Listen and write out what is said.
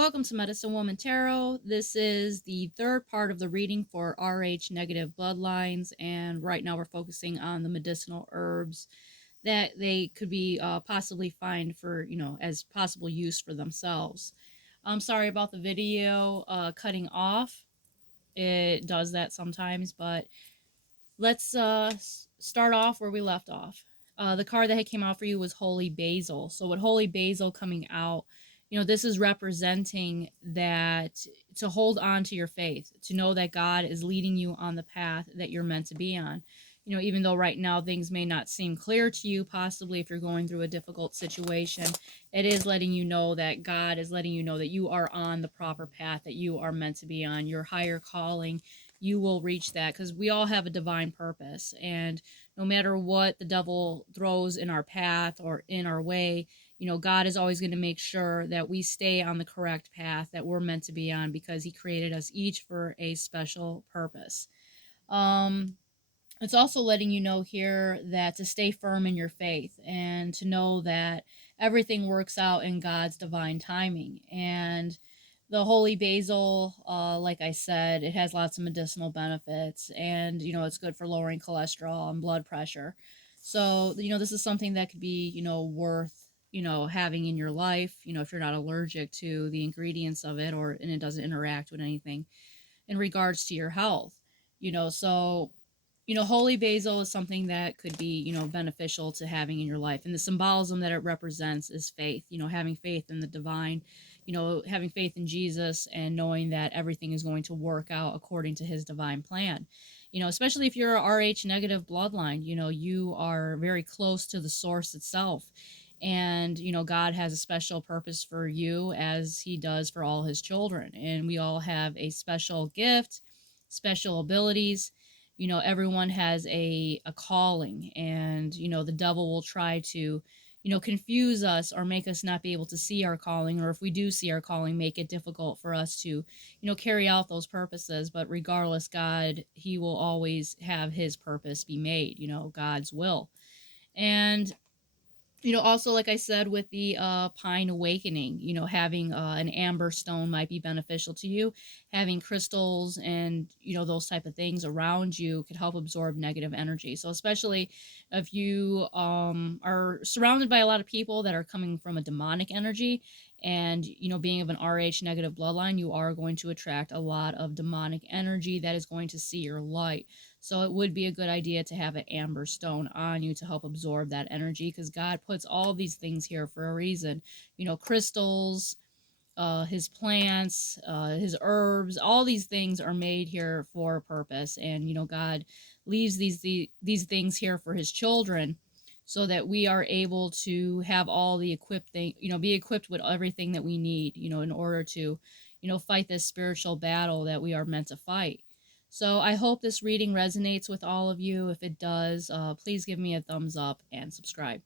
Welcome to Medicine Woman Tarot. This is the third part of the reading for RH negative bloodlines, and right now we're focusing on the medicinal herbs that they could be possibly find for, as possible use for themselves. I'm sorry about the video cutting off. It does that sometimes, but let's start off where we left off. The card that came out for you was Holy Basil. So with Holy Basil coming out, this is representing that to hold on to your faith, to know that God is leading you on the path that you're meant to be on. Even though right now things may not seem clear to you, possibly if you're going through a difficult situation, it is letting you know that God is letting you know that you are on the proper path that you are meant to be on, your higher calling. You will reach that because we all have a divine purpose, and no matter what the devil throws in our path or in our way, God is always going to make sure that we stay on the correct path that we're meant to be on, because he created us each for a special purpose. It's also letting you know here that to stay firm in your faith and to know that everything works out in God's divine timing. And the holy basil, like I said, it has lots of medicinal benefits, and it's good for lowering cholesterol and blood pressure. So this is something that could be worth having in your life, if you're not allergic to the ingredients of it, or and it doesn't interact with anything in regards to your health. So holy basil is something that could be, beneficial to having in your life. And the symbolism that it represents is faith, having faith in the divine, having faith in Jesus and knowing that everything is going to work out according to his divine plan. Especially if you're a RH negative bloodline, you are very close to the source itself. And, God has a special purpose for you as he does for all his children. And we all have a special gift, special abilities. Everyone has a calling, and the devil will try to confuse us or make us not be able to see our calling, or if we do see our calling, make it difficult for us to carry out those purposes. But regardless, God, he will always have his purpose be made, God's will. And also, like I said, with the pine awakening, having an amber stone might be beneficial to you. Having crystals and those type of things around you could help absorb negative energy. So especially if you are surrounded by a lot of people that are coming from a demonic energy, and being of an RH negative bloodline, you are going to attract a lot of demonic energy that is going to see your light. So it would be a good idea to have an amber stone on you to help absorb that energy, because God puts all these things here for a reason. Crystals, his plants, his herbs, all these things are made here for a purpose. And, God leaves these things here for his children, so that we are able to have all the equipped thing, be equipped with everything that we need, in order to, fight this spiritual battle that we are meant to fight. So I hope this reading resonates with all of you. If it does, please give me a thumbs up and subscribe.